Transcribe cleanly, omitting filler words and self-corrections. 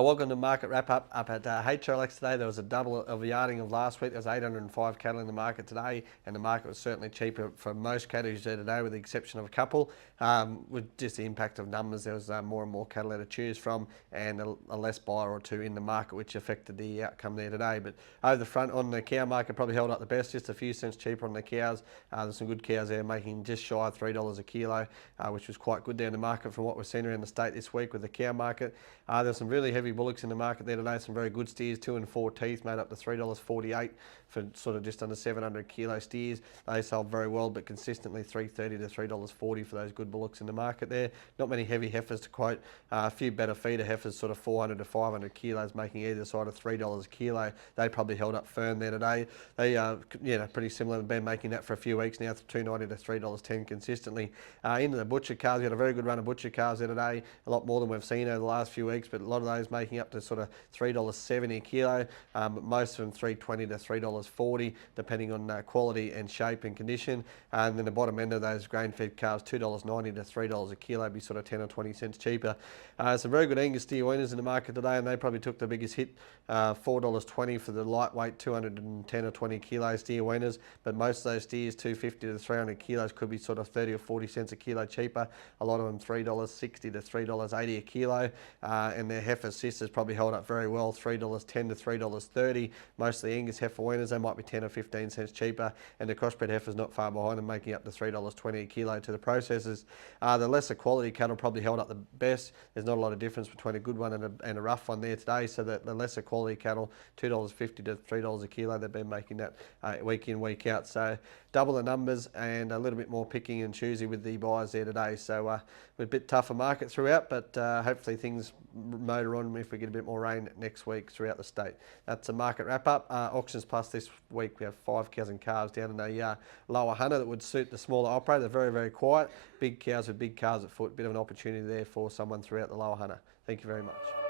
Welcome to Market Wrap Up at HLX today. There was a double of the yarding of last week. There was 805 cattle in the market today, and the market was certainly cheaper for most categories there today, with the exception of a couple. With just the impact of numbers, there was more and more cattle there to choose from, and a less buyer or two in the market, which affected the outcome there today. But over the front on the cow market, probably held up the best, just a few cents cheaper on the cows. There's some good cows there making just shy of $3 a kilo, which was quite good there in the market from what we've seen around the state this week with the cow market. There's some really heavy bullocks in the market there today, some very good steers, 2 and 4 teeth, made up to $3.48 for sort of just under 700 kilo steers. They sold very well, but consistently $3.30 to $3.40 for those good bullocks in the market there. Not many heavy heifers to quote. A few better feeder heifers, sort of 400 to 500 kilos, making either side of $3 a kilo. They probably held up firm there today. They pretty similar. They've been making that for a few weeks now, $2.90 to $3.10 consistently. Into the butcher cars, we had a very good run of butcher cars there today, a lot more than we've seen over the last few weeks, but a lot of those making up to sort of $3.70 a kilo, but most of them $3.20 to $3.40, depending on quality and shape and condition. And then the bottom end of those grain-fed calves, $2.90 to $3 a kilo, be sort of 10 or 20 cents cheaper. Some very good Angus steer weaners in the market today, and they probably took the biggest hit, $4.20 for the lightweight 210 or 20 kilo steer weaners, but most of those steers, 250 to 300 kilos, could be sort of 30 or 40 cents a kilo cheaper. A lot of them $3.60 to $3.80 a kilo, and their heifer sisters probably held up very well, $3.10 to $3.30. Most of the Angus heifer weaners, they might be 10 or 15 cents cheaper, and the crossbred heifer's not far behind them, making up to $3.20 a kilo to the processors. The lesser quality cattle probably held up the best. There's not a lot of difference between a good one and a rough one there today, so that the lesser quality cattle, $2.50 to $3 a kilo, they've been making that week in, week out. So double the numbers and a little bit more picking and choosy with the buyers there today. So a bit tougher market throughout, but hopefully things motor on if we get a bit more rain next week throughout the state. That's a market wrap up. Auctions Plus this week, we have 5 cows and calves down in a lower hunter that would suit the smaller operator. They're very, very quiet. Big cows with big calves at foot. Bit of an opportunity there for someone throughout the lower hunter. Thank you very much.